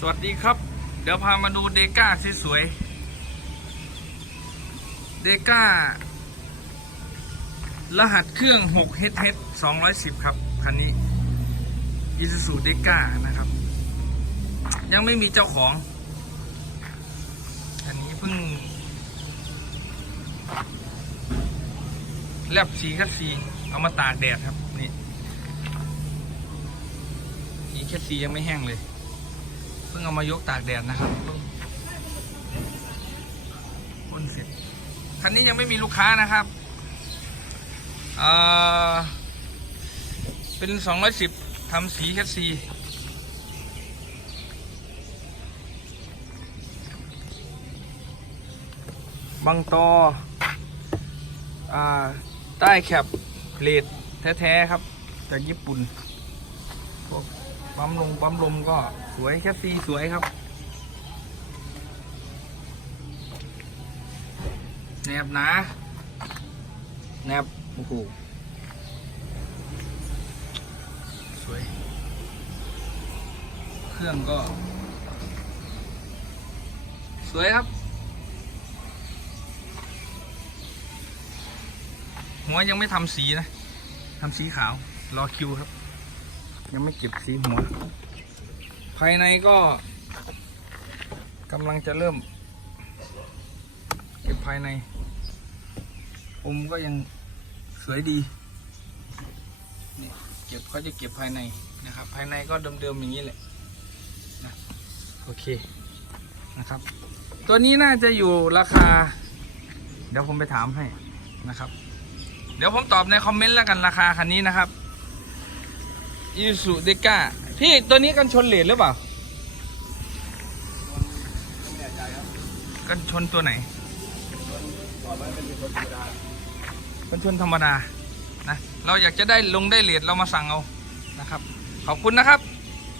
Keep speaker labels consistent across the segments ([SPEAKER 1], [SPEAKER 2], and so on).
[SPEAKER 1] สวัสดีครับ เดี๋ยวพามาดูเดก้าสวยๆ เดก้ารหัสเครื่อง 6HH 210 ครับ คันนี้ Isuzu d e c a นะครับ ยังไม่มีเจ้าของ อันนี้เพิ่งแลบสีคัดสีเอามาตากแดดครับ นี่สีคัดสียังไม่แห้งเลย พิ่งเอามายกตากแดดนะครับพ่นเสร็จคันนี้ยังไม่มีลูกค้านะครับเอ่อเป็น210ทำสีแคสซีบางตออ่าใต้แคปเลทแท้ ๆ ครับ จากญี่ปุ่นพวก ปั๊มลงปั๊มลมก็สวยแคสซีสวยครับแนบนาแนบโอ้โหสวย เครื่องก็ สวยครับ หัวยังไม่ทำสีนะทำสีขาว รอคิวครับ ยังไม่เก็บสีหัว ภายในก็กำลังจะเริ่ม เก็บภายในอมก็ยังสวยดีนี่เก็บเขาจะเก็บภายในนะครับ ภายในก็เดิมๆอย่างนี้แหละนะโอเคนะครับ ตัวนี้น่าจะอยู่ราคา เดี๋ยวผมไปถามให้นะครับ เดี๋ยวผมตอบในคอมเมนต์แล้วกันราคาคันนี้นะครับ อีสุเดก้าพี่ตัวนี้กันชนเหรียญหรือเปล่า กันชนตัวไหน กันชนธรรมดานะเราอยากจะได้ลงได้เหรียญเรามาสั่งเอานะครับ ขอบคุณนะครับ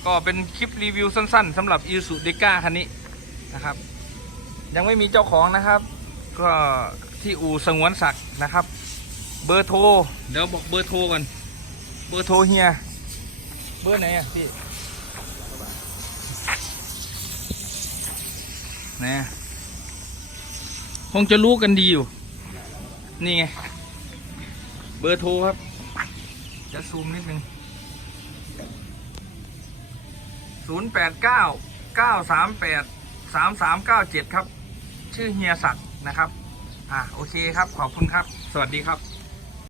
[SPEAKER 1] ก็เป็นคลิปรีวิวสั้น ๆสำหรับอีสุเดก้าคันนี้นะครับ ยังไม่มีเจ้าของนะครับ ก็ที่อู่สงวนศักดิ์นะครับ เบอร์โทร เดี๋ยวบอกเบอร์โทรก่อน เบอร์โทรเฮีย บอร์ไหนอะพี่นะคงจะรู้กันดีอยู่ นี่ไง เบอร์โทรครับ จะซูมนิดนึงศูนย์แปดเก้าเก้าสามแปดสามสามเก้าเจ็ดครับ ชื่อเฮียศักดิ์นะครับ อะโอเคครับ ขอบคุณครับ สวัสดีครับ